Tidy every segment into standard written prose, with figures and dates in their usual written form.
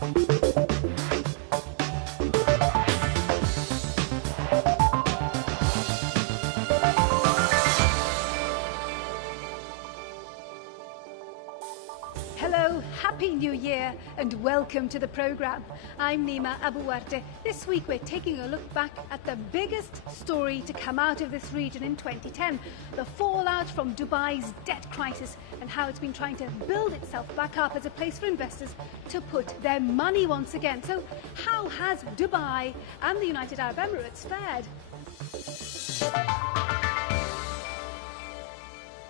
Hello, Happy New Year and welcome to the programme. I'm Nima Abuwarte. This week we're taking a look back at the biggest story to come out of this region in 2010, the fallout from Dubai's debt crisis and how it's been trying to build itself back up as a place for investors to put their money once again. So how has Dubai and the United Arab Emirates fared?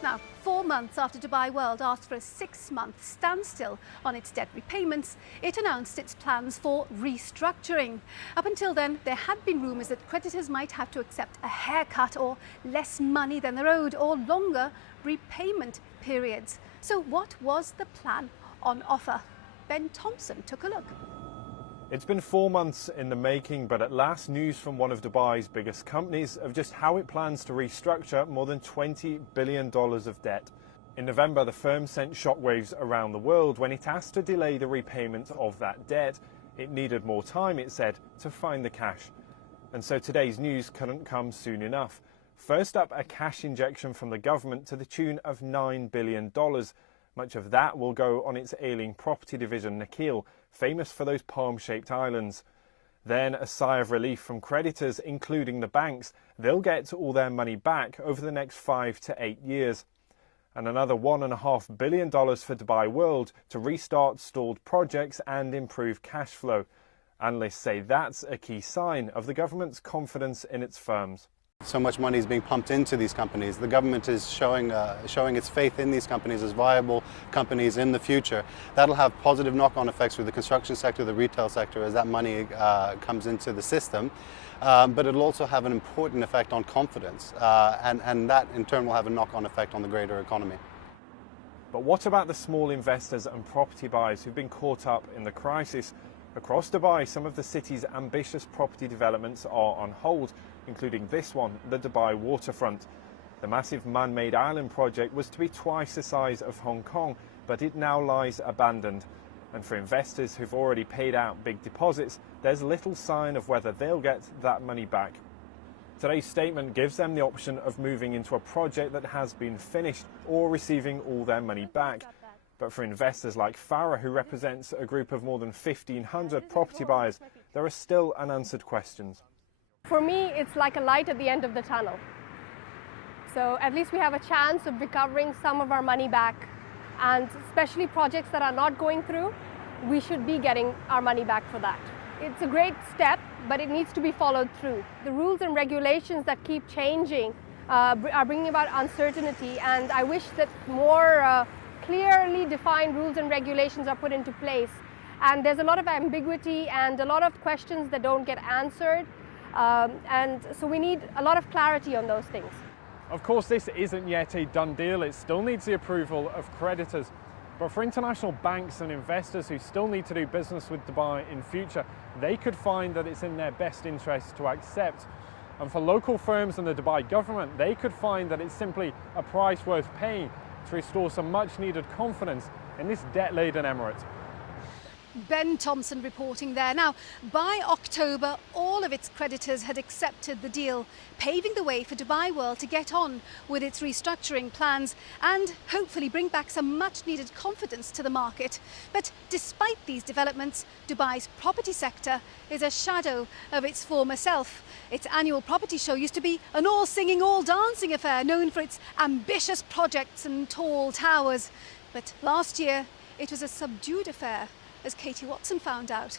Now, 4 months after Dubai World asked for a 6-month standstill on its debt repayments, it announced its plans for restructuring. Up until then, there had been rumours that creditors might have to accept a haircut or less money than they're owed or longer repayment periods. So what was the plan on offer? Ben Thompson took a look. It's been 4 months in the making, but at last news from one of Dubai's biggest companies of just how it plans to restructure more than $20 billion of debt. In November, the firm sent shockwaves around the world when it asked to delay the repayment of that debt. It needed more time, it said, to find the cash. And so today's news couldn't come soon enough. First up, a cash injection from the government to the tune of $9 billion. Much of that will go on its ailing property division, Nakheel, famous for those palm-shaped islands. Then a sigh of relief from creditors, including the banks. They'll get all their money back over the next 5 to 8 years. And another $1.5 billion for Dubai World to restart stalled projects and improve cash flow. Analysts say that's a key sign of the government's confidence in its firms. So much money is being pumped into these companies. The government is showing its faith in these companies as viable companies in the future. That'll have positive knock-on effects with the construction sector, the retail sector, as that money comes into the system. But it'll also have an important effect on confidence, and that in turn will have a knock-on effect on the greater economy. But what about the small investors and property buyers who've been caught up in the crisis? Across Dubai, some of the city's ambitious property developments are on hold, including this one, the Dubai waterfront. The massive man-made island project was to be twice the size of Hong Kong, but it now lies abandoned. And for investors who've already paid out big deposits, there's little sign of whether they'll get that money back. Today's statement gives them the option of moving into a project that has been finished or receiving all their money back. But for investors like Farah, who represents a group of more than 1,500 property buyers, there are still unanswered questions. For me, it's like a light at the end of the tunnel. So at least we have a chance of recovering some of our money back. And especially projects that are not going through, we should be getting our money back for that. It's a great step, but it needs to be followed through. The rules and regulations that keep changing are bringing about uncertainty, and I wish that more clearly defined rules and regulations are put into place. And there's a lot of ambiguity and a lot of questions that don't get answered. And so we need a lot of clarity on those things. Of course, this isn't yet a done deal. It still needs the approval of creditors. But for international banks and investors who still need to do business with Dubai in future, they could find that it's in their best interest to accept. And for local firms and the Dubai government, they could find that it's simply a price worth paying to restore some much needed confidence in this debt-laden emirate. Ben Thompson reporting there. Now, by October, all of its creditors had accepted the deal, paving the way for Dubai World to get on with its restructuring plans and hopefully bring back some much-needed confidence to the market. But despite these developments, Dubai's property sector is a shadow of its former self. Its annual property show used to be an all-singing, all-dancing affair known for its ambitious projects and tall towers. But last year, it was a subdued affair, as Katie Watson found out.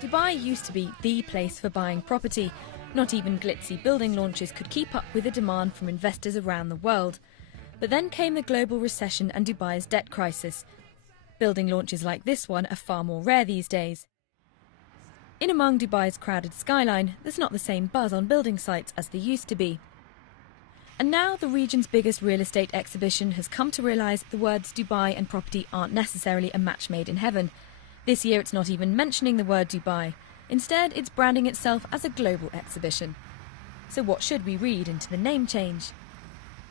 Dubai used to be the place for buying property. Not even glitzy building launches could keep up with the demand from investors around the world. But then came the global recession and Dubai's debt crisis. Building launches like this one are far more rare these days. In among Dubai's crowded skyline, there's not the same buzz on building sites as there used to be. And now the region's biggest real estate exhibition has come to realise the words Dubai and property aren't necessarily a match made in heaven. This year it's not even mentioning the word Dubai. Instead, it's branding itself as a global exhibition. So what should we read into the name change?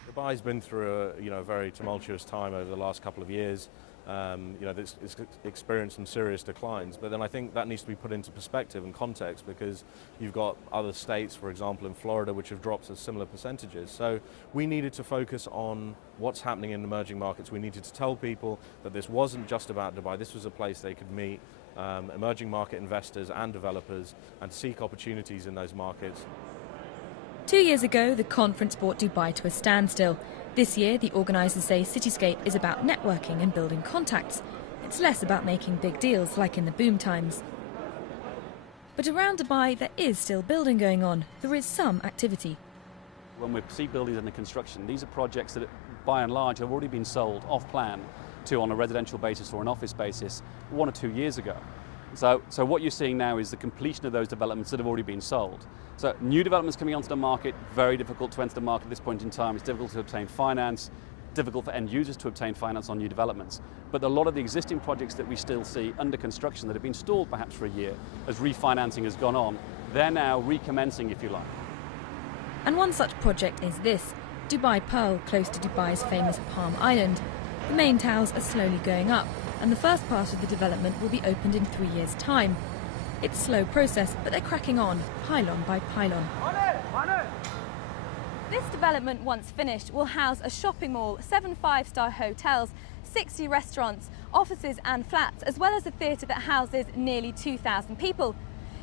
Dubai's been through a very tumultuous time over the last couple of years. It's experienced some serious declines, but then I think that needs to be put into perspective and context, because you've got other states, for example in Florida, which have dropped at similar percentages. So we needed to focus on what's happening in emerging markets. We needed to tell people that this wasn't just about Dubai, this was a place they could meet emerging market investors and developers and seek opportunities in those markets. 2 years ago, the conference brought Dubai to a standstill. This year, the organisers say Cityscape is about networking and building contacts. It's less about making big deals like in the boom times. But around Dubai, there is still building going on. There is some activity. When we see buildings under construction, these are projects that, by and large, have already been sold off-plan to on a residential basis or an office basis 1 or 2 years ago. So what you're seeing now is the completion of those developments that have already been sold. So new developments coming onto the market, very difficult to enter the market at this point in time. It's difficult to obtain finance, difficult for end users to obtain finance on new developments. But a lot of the existing projects that we still see under construction that have been stalled perhaps for a year as refinancing has gone on, they're now recommencing, if you like. And one such project is this, Dubai Pearl, close to Dubai's famous Palm Island. The main towers are slowly going up, and the first part of the development will be opened in 3 years' time. It's a slow process, but they're cracking on, pylon by pylon. This development, once finished, will house a shopping mall, 7 five-star hotels, 60 restaurants, offices and flats, as well as a theatre that houses nearly 2,000 people.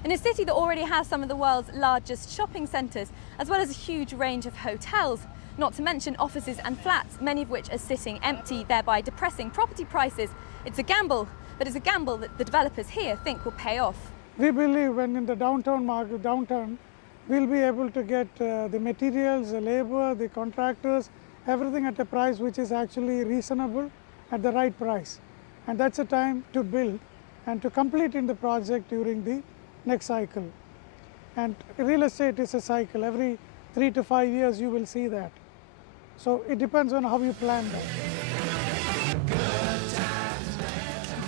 In a city that already has some of the world's largest shopping centres, as well as a huge range of hotels, not to mention offices and flats, many of which are sitting empty, thereby depressing property prices. It's a gamble, but it's a gamble that the developers here think will pay off. We believe when in the downtown market, we'll be able to get the materials, the labor, the contractors, everything at a price which is actually reasonable at the right price. And that's a time to build and to complete in the project during the next cycle. And real estate is a cycle. Every 3 to 5 years you will see that. So it depends on how you plan that.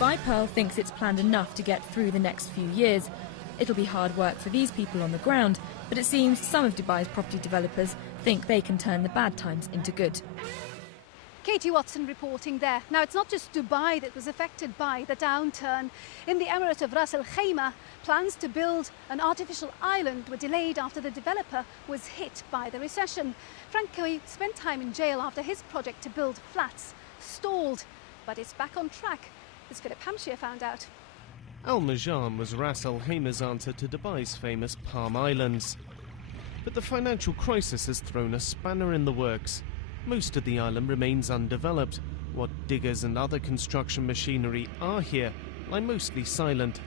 Dubai Pearl thinks it's planned enough to get through the next few years. It'll be hard work for these people on the ground, but it seems some of Dubai's property developers think they can turn the bad times into good. Katie Watson reporting there. Now, it's not just Dubai that was affected by the downturn. In the Emirate of Ras Al Khaimah, plans to build an artificial island were delayed after the developer was hit by the recession. Frank Coey spent time in jail after his project to build flats stalled, but it's back on track, as Philip Hampshire found out. Al Marjan was Ras Al Khaimah's answer to Dubai's famous Palm Islands. But the financial crisis has thrown a spanner in the works. Most of the island remains undeveloped. What diggers and other construction machinery are here lie mostly silent.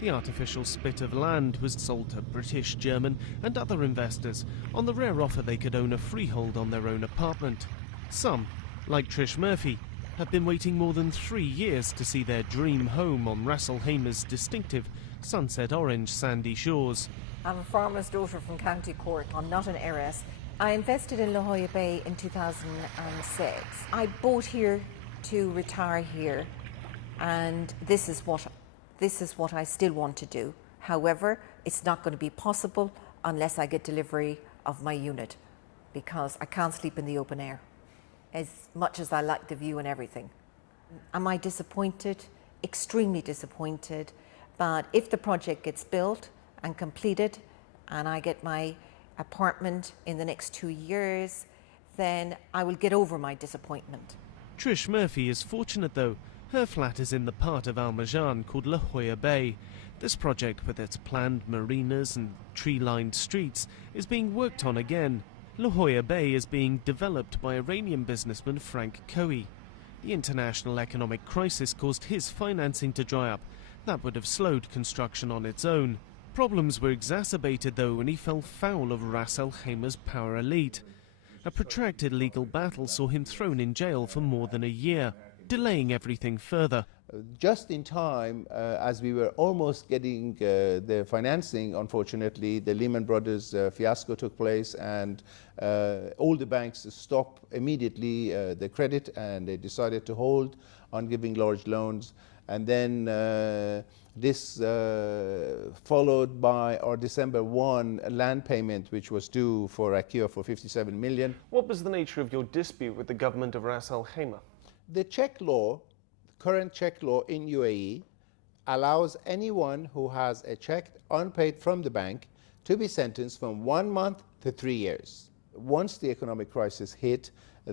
The artificial spit of land was sold to British, German and other investors on the rare offer they could own a freehold on their own apartment. Some, like Trish Murphy, have been waiting more than 3 years to see their dream home on Ras Al Khaimah's distinctive sunset orange sandy shores. I'm a farmer's daughter from County Cork. I'm not an heiress. I invested in La Jolla Bay in 2006. I bought here to retire here, and this is what I still want to do. However, it's not going to be possible unless I get delivery of my unit, because I can't sleep in the open air, as much as I like the view and everything. Am I disappointed? Extremely disappointed. But if the project gets built and completed, and I get my apartment in the next 2 years, then I will get over my disappointment. Trish Murphy is fortunate though. Her flat is in the part of Al Marjan called La Jolla Bay. This project, with its planned marinas and tree-lined streets, is being worked on again. La Jolla Bay is being developed by Iranian businessman Frank Coey. The international economic crisis caused his financing to dry up. That would have slowed construction on its own. Problems were exacerbated though when he fell foul of Ras Al Khaimah's power elite. A protracted legal battle saw him thrown in jail for more than a year, delaying everything further. Just in time, as we were almost getting the financing, unfortunately, the Lehman Brothers fiasco took place, and all the banks stopped immediately the credit, and they decided to hold on giving large loans. And then This followed by our December 1 land payment, which was due for Rakia for 57 million. What was the nature of your dispute with the government of Ras Al Khaimah? The Czech law, current Czech law in UAE, allows anyone who has a check unpaid from the bank to be sentenced from 1 month to 3 years. Once the economic crisis hit,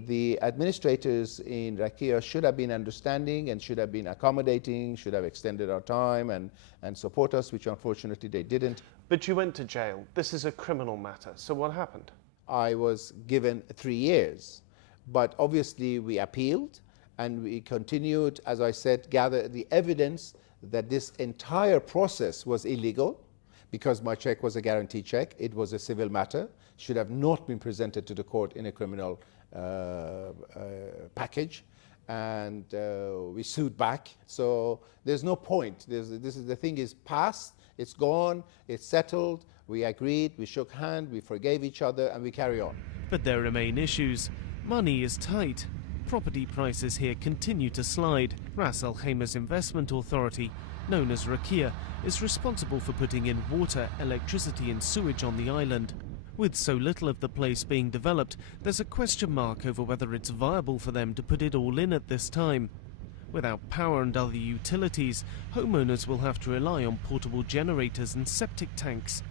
the administrators in Rakia should have been understanding and should have been accommodating, should have extended our time and support us, which unfortunately they didn't. But you went to jail. This is a criminal matter. So what happened? I was given 3 years, but obviously we appealed and we continued, as I said, gather the evidence that this entire process was illegal because my check was a guarantee check. It was a civil matter, should have not been presented to the court in a criminal package, and we sued back. So there's no point. The thing is past, it's gone, it's settled, we agreed, we shook hands, we forgave each other, and we carry on. But there remain issues. Money is tight. Property prices here continue to slide. Ras Al Khaimah's investment authority, known as Rakia, is responsible for putting in water, electricity and sewage on the island. With so little of the place being developed, there's a question mark over whether it's viable for them to put it all in at this time. Without power and other utilities, homeowners will have to rely on portable generators and septic tanks.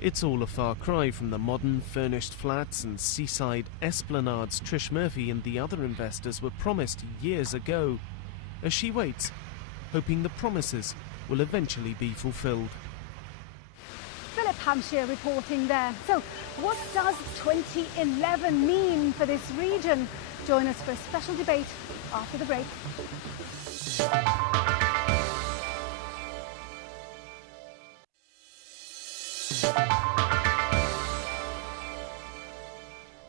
It's all a far cry from the modern, furnished flats and seaside esplanades Trish Murphy and the other investors were promised years ago, as she waits, hoping the promises will eventually be fulfilled. Philip Hampshire reporting there. So what does 2011 mean for this region? Join us for a special debate after the break.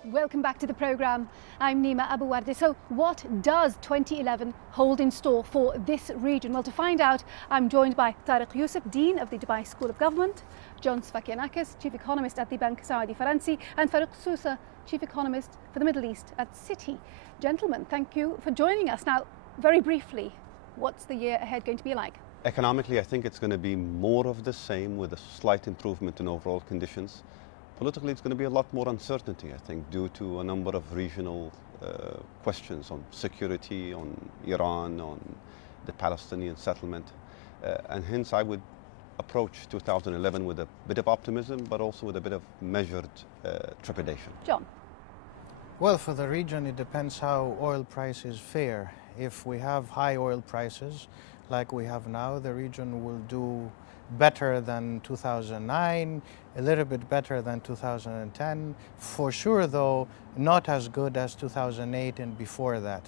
Welcome back to the programme. I'm Nima Abouwardi. So what does 2011 hold in store for this region? Well, to find out, I'm joined by Tariq Youssef, Dean of the Dubai School of Government, John Sfakianakis, Chief Economist at the Bank Saudi Faransi, and Farouk Sousa, Chief Economist for the Middle East at Citi. Gentlemen, thank you for joining us. Now, very briefly, what's the year ahead going to be like? Economically, I think it's going to be more of the same with a slight improvement in overall conditions. Politically, it's going to be a lot more uncertainty, I think, due to a number of regional questions on security, on Iran, on the Palestinian settlement. And hence, I would approach 2011 with a bit of optimism, but also with a bit of measured trepidation. John? Well, for the region, it depends how oil prices fare. If we have high oil prices, like we have now, the region will do better than 2009, a little bit better than 2010. For sure, though, not as good as 2008 and before that.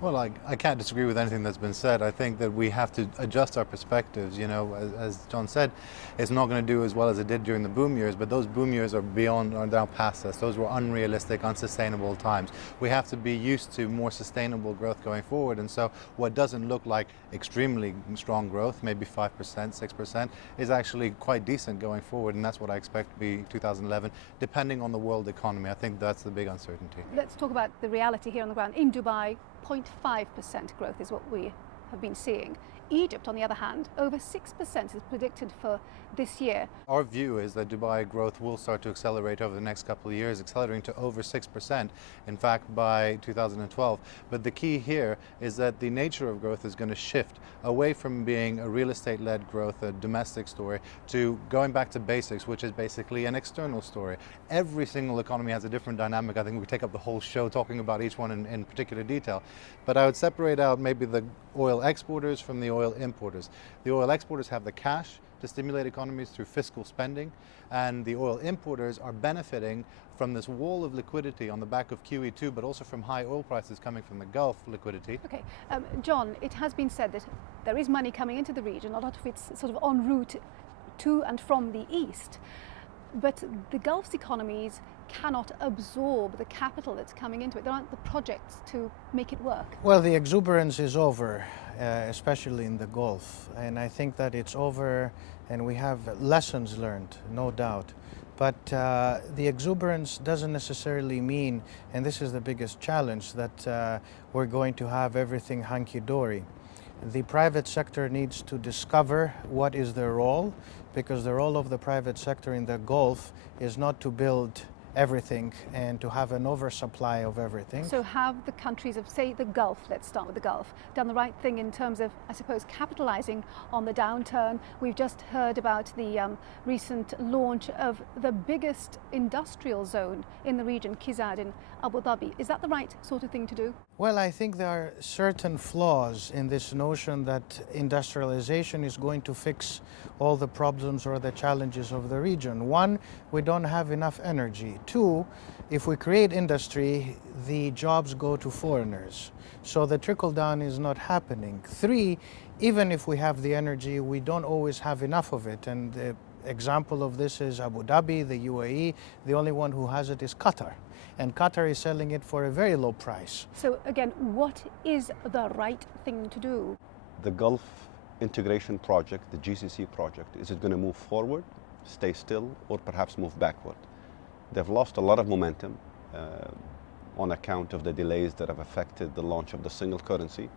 Well, I can't disagree with anything that's been said. I think that we have to adjust our perspectives. You know, as John said, it's not going to do as well as it did during the boom years, but those boom years are now past us. Those were unrealistic, unsustainable times. We have to be used to more sustainable growth going forward. And so what doesn't look like extremely strong growth, maybe 5%, 6%, is actually quite decent going forward. And that's what I expect to be 2011, depending on the world economy. I think that's the big uncertainty. Let's talk about the reality here on the ground. In Dubai, 0.5% growth is what we have been seeing. Egypt, on the other hand, over 6% is predicted for this year. Our view is that Dubai growth will start to accelerate over the next couple of years, accelerating to over 6%, in fact, by 2012. But the key here is that the nature of growth is going to shift away from being a real estate-led growth, a domestic story, to going back to basics, which is basically an external story. Every single economy has a different dynamic. I think we could take up the whole show talking about each one in particular detail. But I would separate out maybe the oil exporters from the oil importers. The oil exporters have the cash to stimulate economies through fiscal spending, and the oil importers are benefiting from this wall of liquidity on the back of QE2, but also from high oil prices coming from the Gulf liquidity. Okay, John, it has been said that there is money coming into the region, a lot of it's sort of en route to and from the east, but the Gulf's economies cannot absorb the capital that's coming into it. There aren't the projects to make it work. Well, the exuberance is over, especially in the Gulf, and I think that it's over and we have lessons learned, no doubt. But the exuberance doesn't necessarily mean, and this is the biggest challenge, that we're going to have everything hunky-dory. The private sector needs to discover what is their role, because the role of the private sector in the Gulf is not to build everything and to have an oversupply of everything. So have the countries of, say, the Gulf, let's start with the Gulf, done the right thing in terms of, I suppose, capitalizing on the downturn? We've just heard about the recent launch of the biggest industrial zone in the region, KIZAD in Abu Dhabi. Is that the right sort of thing to do? Well, I think there are certain flaws in this notion that industrialization is going to fix all the problems or the challenges of the region. One, we don't have enough energy. Two, if we create industry, the jobs go to foreigners. So the trickle down is not happening. Three, even if we have the energy, we don't always have enough of it. And the example of this is Abu Dhabi, the UAE. The only one who has it is Qatar. And Qatar is selling it for a very low price. So again, what is the right thing to do? The Gulf Integration Project, the GCC project, is it going to move forward, stay still, or perhaps move backward? They've lost a lot of momentum on account of the delays that have affected the launch of the single currency.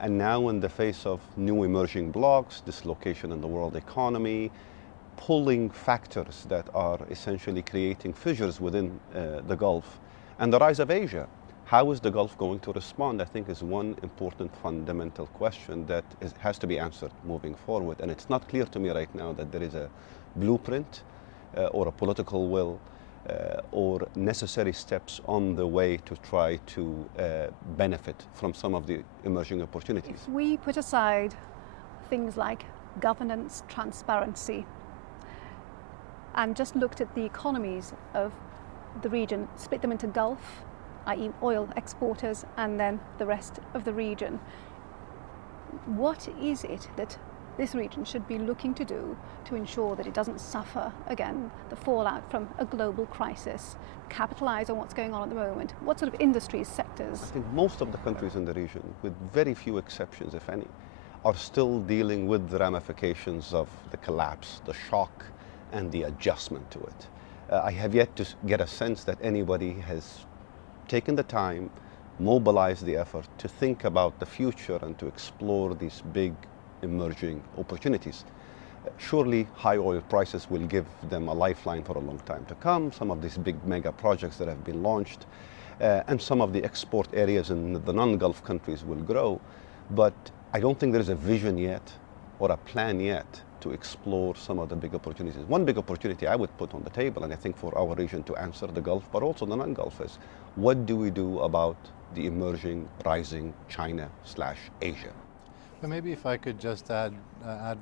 And now in the face of new emerging blocks, dislocation in the world economy, pulling factors that are essentially creating fissures within the Gulf, and the rise of Asia. How is the Gulf going to respond, I think, is one important fundamental question that has to be answered moving forward. And it's not clear to me right now that there is a blueprint or a political will or necessary steps on the way to try to benefit from some of the emerging opportunities. If we put aside things like governance, transparency, and just looked at the economies of the region, split them into Gulf, i.e. oil exporters, and then the rest of the region, what is it that this region should be looking to do to ensure that it doesn't suffer, again, the fallout from a global crisis, capitalise on what's going on at the moment? What sort of industries, sectors? I think most of the countries in the region, with very few exceptions, if any, are still dealing with the ramifications of the collapse, the shock, and the adjustment to it. I have yet to get a sense that anybody has taken the time, mobilized the effort to think about the future and to explore these big emerging opportunities. Surely high oil prices will give them a lifeline for a long time to come, some of these big mega projects that have been launched, and some of the export areas in the non-Gulf countries will grow, but I don't think there is a vision yet or a plan yet to explore some of the big opportunities. One big opportunity I would put on the table, and I think for our region to answer the Gulf, but also the non-Gulf, is what do we do about the emerging, rising China/Asia? But maybe if I could just add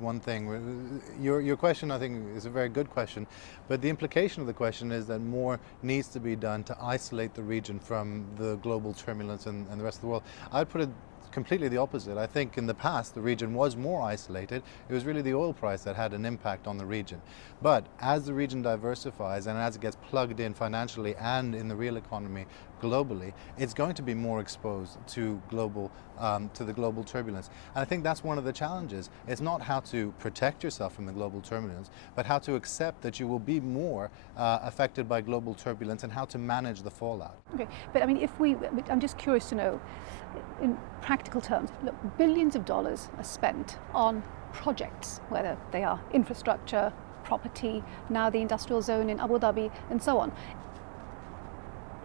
one thing. Your question, I think, is a very good question, but the implication of the question is that more needs to be done to isolate the region from the global turbulence and the rest of the world. I'd put it completely the opposite. I think in the past the region was more isolated. It was really the oil price that had an impact on the region. But as the region diversifies and as it gets plugged in financially and in the real economy globally, it's going to be more exposed to the global turbulence. And I think that's one of the challenges. It's not how to protect yourself from the global turbulence, but how to accept that you will be more affected by global turbulence and how to manage the fallout. Okay, but I mean, I'm just curious to know, in practical terms, look, billions of dollars are spent on projects, whether they are infrastructure, property, now the industrial zone in Abu Dhabi, and so on.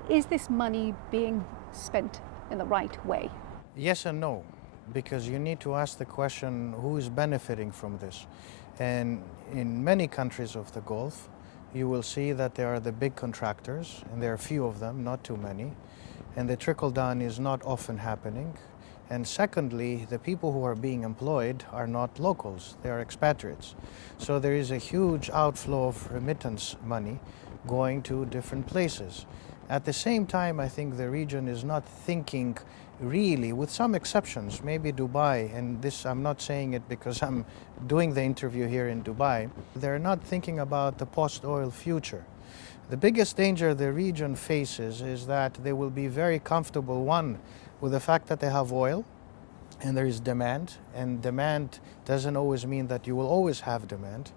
Is this money being spent in the right way? Yes and no, because you need to ask the question, who is benefiting from this? And in many countries of the Gulf, you will see that there are the big contractors, and there are few of them, not too many, and the trickle down is not often happening. And secondly, the people who are being employed are not locals, they are expatriates. So there is a huge outflow of remittance money going to different places. At the same time, I think the region is not thinking really, with some exceptions, maybe Dubai, and this I'm not saying it because I'm doing the interview here in Dubai, they're not thinking about the post-oil future. The biggest danger the region faces is that they will be very comfortable, one, with the fact that they have oil and there is demand, and demand doesn't always mean that you will always have demand.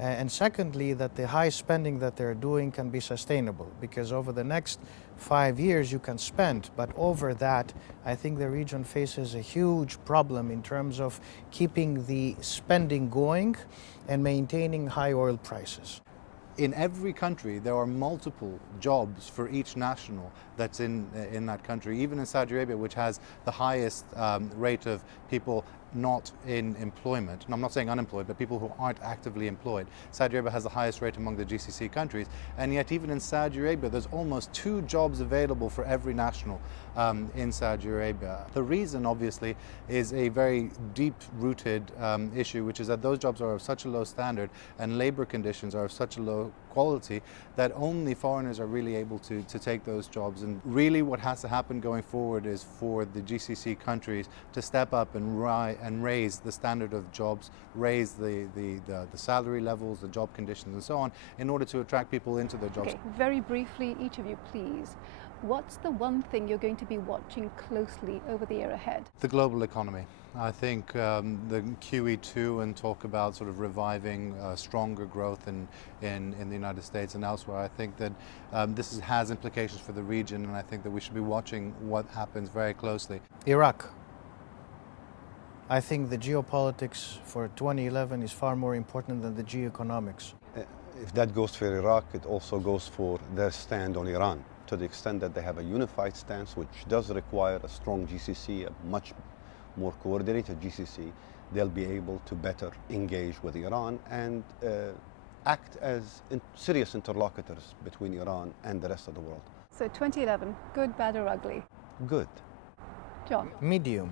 And secondly, that the high spending that they're doing can be sustainable, because over the next 5 years you can spend, but over that I think the region faces a huge problem in terms of keeping the spending going and maintaining high oil prices. In every country, there are multiple jobs for each national that's in that country. Even in Saudi Arabia, which has the highest rate of people not in employment, and I'm not saying unemployed, but people who aren't actively employed. Saudi Arabia has the highest rate among the GCC countries, and yet even in Saudi Arabia, there's almost 2 jobs available for every national in Saudi Arabia. The reason, obviously, is a very deep-rooted issue, which is that those jobs are of such a low standard and labor conditions are of such a low quality that only foreigners are really able to take those jobs. And really what has to happen going forward is for the GCC countries to step up and raise the standard of jobs, raise the salary levels, the job conditions and so on, in order to attract people into their jobs. Okay, very briefly, each of you please. What's the one thing you're going to be watching closely over the year ahead? The global economy. I think the QE2 and talk about sort of reviving stronger growth in the United States and elsewhere. I think that this has implications for the region, and I think that we should be watching what happens very closely. Iraq. I think the geopolitics for 2011 is far more important than the geoeconomics. If that goes for Iraq, it also goes for their stand on Iran, to the extent that they have a unified stance, which does require a strong GCC, a much more coordinated GCC. They'll be able to better engage with Iran and act as serious interlocutors between Iran and the rest of the world. So 2011, good, bad or ugly? Good. John? Medium.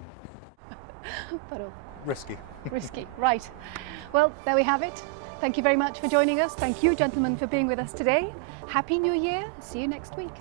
Farrukh? Risky. Risky, right. Well, there we have it. Thank you very much for joining us. Thank you, gentlemen, for being with us today. Happy New Year. See you next week.